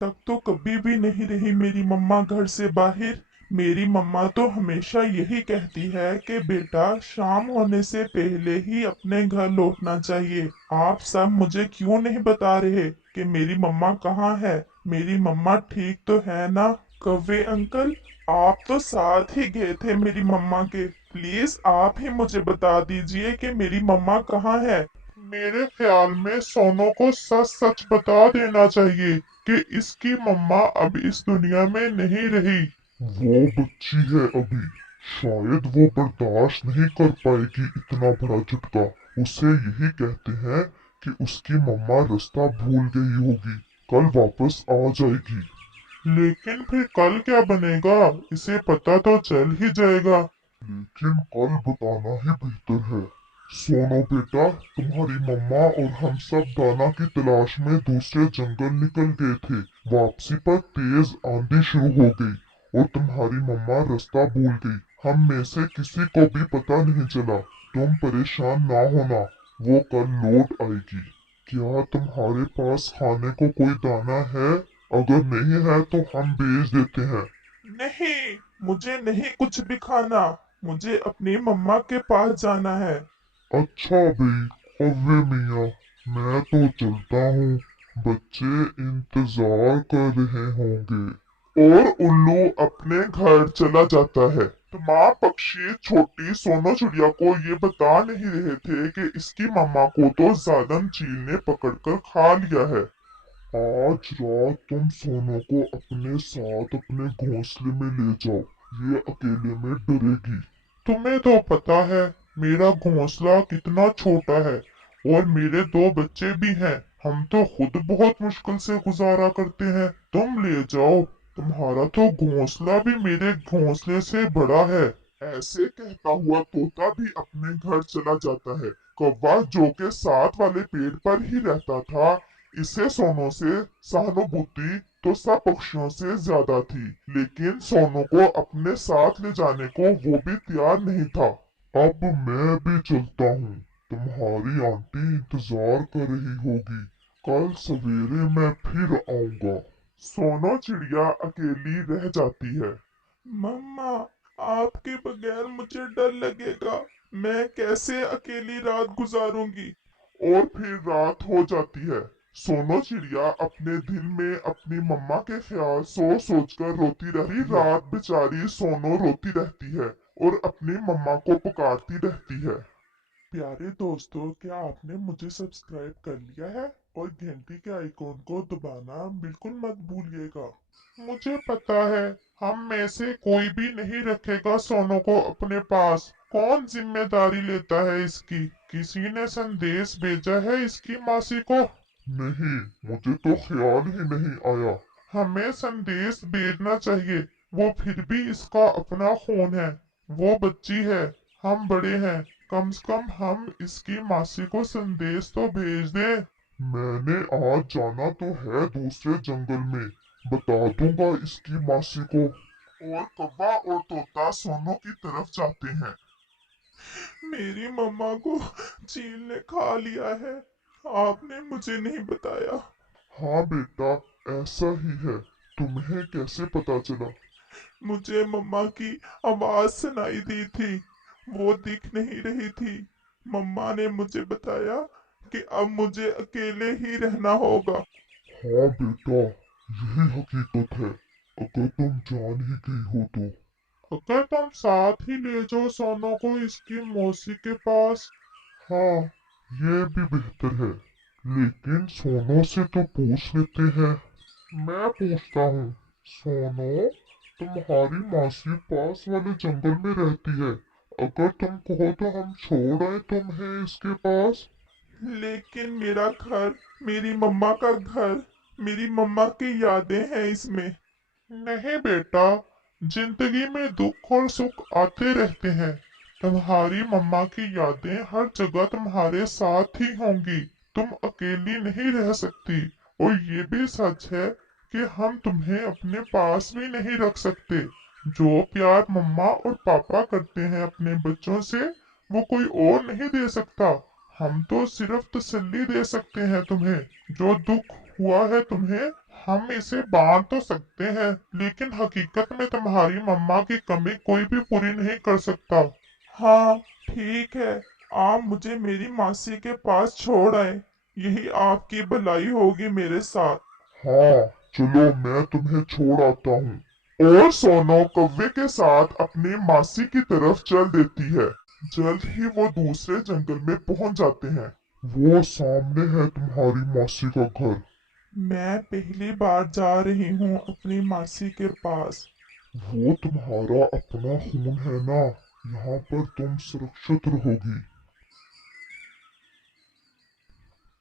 तक तो कभी भी नहीं रही मेरी मम्मा घर से बाहर। मेरी मम्मा तो हमेशा यही कहती है कि बेटा शाम होने से पहले ही अपने घर लौटना चाहिए। आप सब मुझे क्यों नहीं बता रहे कि मेरी मम्मा कहाँ है? मेरी मम्मा ठीक तो है ना? कौवे अंकल, आप तो साथ ही गए थे मेरी मम्मा के। प्लीज आप ही मुझे बता दीजिए कि मेरी मम्मा कहाँ है। मेरे ख्याल में सोनू को सच सच बता देना चाहिए कि इसकी मम्मा अब इस दुनिया में नहीं रही। वो बच्ची है अभी, शायद वो बर्दाश्त नहीं कर पाएगी इतना बड़ा झटका। उसे यही कहते हैं कि उसकी मम्मा रास्ता भूल गई होगी, कल वापस आ जाएगी। लेकिन फिर कल क्या बनेगा, इसे पता तो चल ही जाएगा। लेकिन कल बताना ही बेहतर है। सोनो बेटा, तुम्हारी मम्मा और हम सब दाना की तलाश में दूसरे जंगल निकल गए थे। वापसी पर तेज आंधी शुरू हो गई और तुम्हारी मम्मा रास्ता भूल गई। हम में से किसी को भी पता नहीं चला। तुम परेशान ना होना, वो कल लौट आएगी। क्या तुम्हारे पास खाने को कोई दाना है? अगर नहीं है तो हम भेज देते हैं। नहीं, मुझे नहीं कुछ भी खाना। मुझे अपनी मम्मा के पास जाना है। अच्छा भाई, कौवे मियाँ, मैं तो चलता हूँ। बच्चे इंतजार कर रहे होंगे। और उल्लू अपने घर चला जाता है। तमाम पक्षी छोटी सोनो चिड़िया को ये बता नहीं रहे थे कि इसकी मम्मा को तो जादम चील ने पकड़कर खा लिया है। आज रात तुम सोनो को अपने साथ अपने घोंसले में ले जाओ। ये अकेले में डरेगी। तुम्हें तो पता है मेरा घोंसला कितना छोटा है और मेरे दो बच्चे भी हैं। हम तो खुद बहुत मुश्किल से गुजारा करते हैं। तुम ले जाओ, तुम्हारा तो घोंसला भी मेरे घोंसले से बड़ा है। ऐसे कहता हुआ तोता भी अपने घर चला जाता है। कौवा जो के साथ वाले पेड़ पर ही रहता था, इसे सोनू से सहानुभूति तो सब पक्षियों से ज्यादा थी, लेकिन सोनू को अपने साथ ले जाने को वो भी तैयार नहीं था। अब मैं भी चलता हूँ, तुम्हारी आंटी इंतजार कर रही होगी। कल सवेरे मैं फिर आऊंगा। सोनो चिड़िया अकेली रह जाती है। मम्मा, आपके बगैर मुझे डर लगेगा। मैं कैसे अकेली रात गुजारूंगी? और फिर रात हो जाती है। सोनो चिड़िया अपने दिल में अपनी मम्मा के ख्याल सोच सोच कर रोती रहती है। रात बेचारी सोनो रोती रहती है और अपनी मम्मा को पुकारती रहती है। प्यारे दोस्तों, क्या आपने मुझे सब्सक्राइब कर लिया है? और घंटी के आइकॉन को दबाना बिल्कुल मत भूलिएगा। मुझे पता है हम में से कोई भी नहीं रखेगा सोनू को अपने पास। कौन जिम्मेदारी लेता है इसकी? किसी ने संदेश भेजा है इसकी मासी को? नहीं, मुझे तो ख्याल ही नहीं आया। हमें संदेश भेजना चाहिए। वो फिर भी इसका अपना खून है। वो बच्ची है, हम बड़े हैं। कम से कम हम इसकी मासी को संदेश तो भेज दें। मैंने आज जाना तो है दूसरे जंगल में, बता दूंगा इसकी मासी को। और कौवा और तोता सोनू की तरफ जाते हैं। मेरी मम्मा को चील ने खा लिया है, आपने मुझे नहीं बताया। हाँ बेटा, ऐसा ही है। तुम्हें कैसे पता चला? मुझे मम्मा की आवाज सुनाई दी थी, वो दिख नहीं रही थी। मम्मा ने मुझे बताया कि अब मुझे अकेले ही रहना होगा। हाँ बेटा, यही हकीकत है। अगर तुम जान ही गई हो तो। अगर तुम साथ ही ले जाओ सोनू को इसकी मौसी के पास। हाँ, ये भी बेहतर है। लेकिन सोनू से तो पूछ लेते हैं। मैं पूछता हूँ। सोनू, तुम्हारी मासी पास वाले जंगल में रहती है। अगर तुम कहो तो हम छोड़ आए तुम्हें इसके पास। लेकिन मेरा घर, मेरी मम्मा का घर, मेरी मम्मा की यादें हैं इसमें। नहीं बेटा, जिंदगी में दुख और सुख आते रहते हैं। तुम्हारी मम्मा की यादें हर जगह तुम्हारे साथ ही होंगी। तुम अकेली नहीं रह सकती। और ये भी सच है कि हम तुम्हें अपने पास भी नहीं रख सकते। जो प्यार मम्मा और पापा करते हैं अपने बच्चों से, वो कोई और नहीं दे सकता। हम तो सिर्फ तसल्ली दे सकते हैं तुम्हें। जो दुख हुआ है तुम्हें, हम इसे बांध तो सकते हैं, लेकिन हकीकत में तुम्हारी मम्मा की कमी कोई भी पूरी नहीं कर सकता। हाँ, ठीक है। आप मुझे मेरी मासी के पास छोड़ आए। यही आपकी भलाई होगी मेरे साथ। हाँ, चलो मैं तुम्हें छोड़ आता हूँ। और सोनो कौवे के साथ अपनी मासी की तरफ चल देती है। जल्द ही वो दूसरे जंगल में पहुंच जाते हैं। वो सामने है तुम्हारी मासी का घर। मैं पहली बार जा रही हूँ अपनी मासी के पास। वो तुम्हारा अपना खून है ना, यहाँ पर तुम सुरक्षित रहोगी।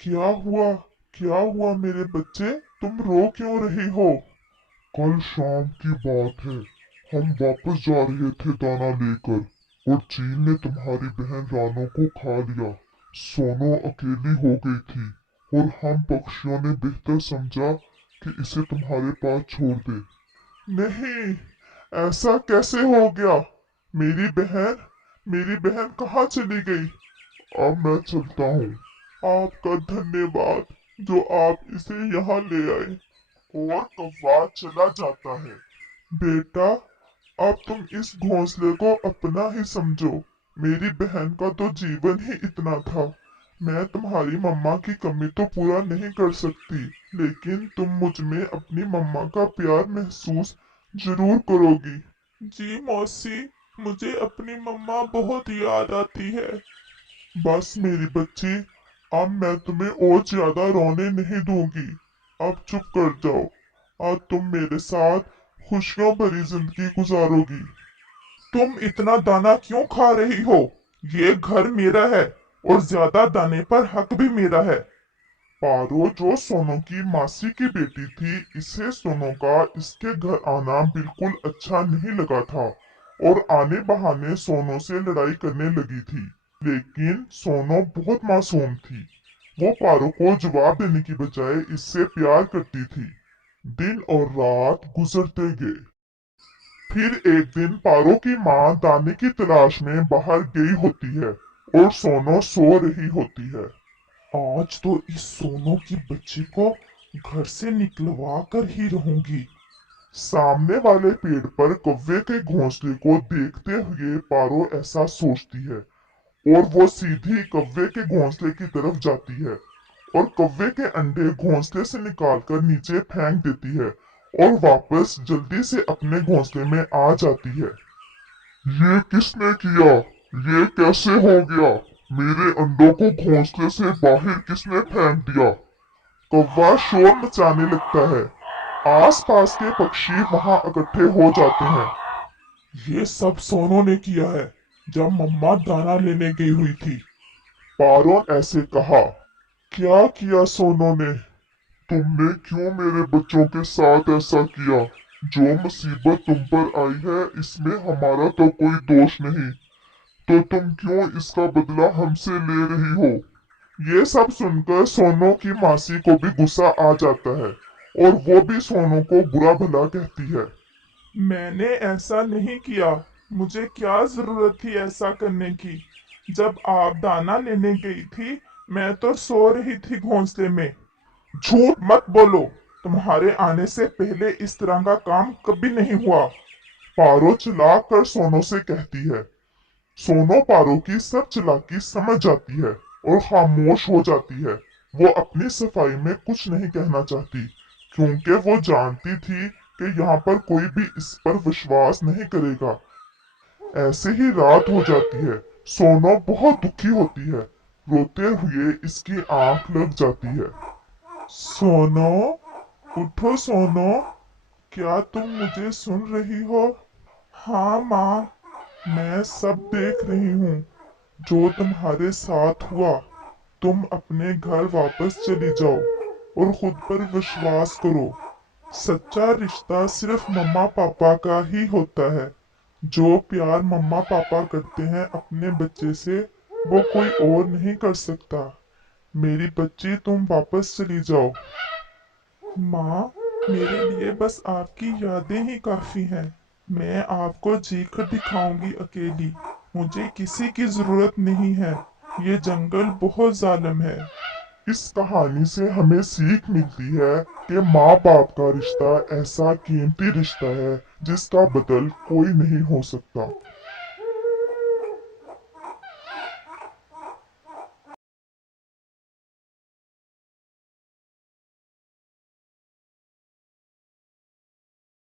क्या हुआ? क्या हुआ मेरे बच्चे? तुम रो क्यों रही हो? कल शाम की बात है। हम वापस जा रहे थे दाना लेकर, और चील ने तुम्हारी बहन रानो को खा लिया। सोनो अकेली हो गई थी, और हम पक्षियों ने बेहतर समझा कि इसे तुम्हारे पास छोड़ दे। नहीं, ऐसा कैसे हो गया? मेरी बहन मेरी बहन कहाँ चली गई? अब मैं चलता हूँ। आपका धन्यवाद जो आप इसे यहाँ ले आए। और कौवा चला जाता है। बेटा, अब तुम इस घोंसले को अपना ही समझो। मेरी बहन का तो जीवन ही इतना था। मैं तुम्हारी मम्मा की कमी तो पूरा नहीं कर सकती, लेकिन तुम मुझ में अपनी मम्मा का प्यार महसूस जरूर करोगी। जी मौसी, मुझे अपनी मम्मा बहुत याद आती है। बस मेरी बच्ची, अब मैं तुम्हें और ज्यादा रोने नहीं दूंगी। अब चुप कर जाओ। आज तुम मेरे साथ खुशियों भरी जिंदगी गुजारोगी। तुम इतना दाना क्यों खा रही हो? ये घर मेरा है, और ज्यादा दाने पर हक भी मेरा है। पारो जो सोनू की मासी की बेटी थी, इसे सोनू का इसके घर आना बिल्कुल अच्छा नहीं लगा था, और आने बहाने सोनू से लड़ाई करने लगी थी। लेकिन सोनू बहुत मासूम थी। वो पारो को जवाब देने की बजाय इससे प्यार करती थी। दिन और रात गुजरते गए। फिर एक दिन पारो की माँ दाने की तलाश में बाहर गई होती है, और सोनो सो रही होती है। आज तो इस सोनो की बच्ची को घर से निकलवा कर ही रहूंगी। सामने वाले पेड़ पर कौवे के घोंसले को देखते हुए पारो ऐसा सोचती है, और वो सीधी कौवे के घोंसले की तरफ जाती है, और कौवे के अंडे घोंसले से निकालकर नीचे फेंक देती है, और वापस जल्दी से अपने घोंसले में आ जाती है। ये किसने किया? ये कैसे हो गया? मेरे अंडों को घोंसले से बाहर किसने फेंक दिया? कौवा शोर मचाने लगता है। आसपास के पक्षी वहां इकट्ठे हो जाते हैं। ये सब सोनू ने किया है, जब मम्मा दाना लेने गई हुई थी। पारो ऐसे कहा। क्या किया सोनू ने? तुमने क्यों मेरे बच्चों के साथ ऐसा किया? जो मुसीबत तुम पर आई है, इसमें हमारा तो कोई दोष नहीं, तो तुम क्यों इसका बदला हमसे ले रही हो? ये सब सुनकर सोनू की मासी को भी गुस्सा आ जाता है, और वो भी सोनू को बुरा भला कहती है। मैंने ऐसा नहीं किया। मुझे क्या जरूरत थी ऐसा करने की? जब आप दाना लेने गई थी, मैं तो सो रही थी घोंसले में। झूठ मत बोलो। तुम्हारे आने से पहले इस तरह का काम कभी नहीं हुआ। पारो चिल्ला कर सोनू से कहती है। सोनो पारो की सब चालाकी समझ जाती है, और खामोश हो जाती है। वो अपनी सफाई में कुछ नहीं कहना चाहती, क्योंकि वो जानती थी कि यहाँ पर कोई भी इस पर विश्वास नहीं करेगा। ऐसे ही रात हो जाती है। सोनो बहुत दुखी होती है। रोते हुए इसकी आंख लग जाती है। सोनो, उठो सोनो। क्या तुम मुझे सुन रही हो? हाँ माँ, मैं सब देख रही हूँ जो तुम्हारे साथ हुआ। तुम अपने घर वापस चली जाओ और खुद पर विश्वास करो। सच्चा रिश्ता सिर्फ मम्मा पापा का ही होता है। जो प्यार मम्मा पापा करते हैं अपने बच्चे से, वो कोई और नहीं कर सकता। मेरी बच्ची, तुम वापस चली जाओ। माँ, मेरे लिए बस आपकी यादें ही काफी हैं। मैं आपको जीकर दिखाऊंगी अकेली। मुझे किसी की जरूरत नहीं है। ये जंगल बहुत जालिम है। इस कहानी से हमें सीख मिलती है कि माँ बाप का रिश्ता ऐसा कीमती रिश्ता है जिसका बदल कोई नहीं हो सकता।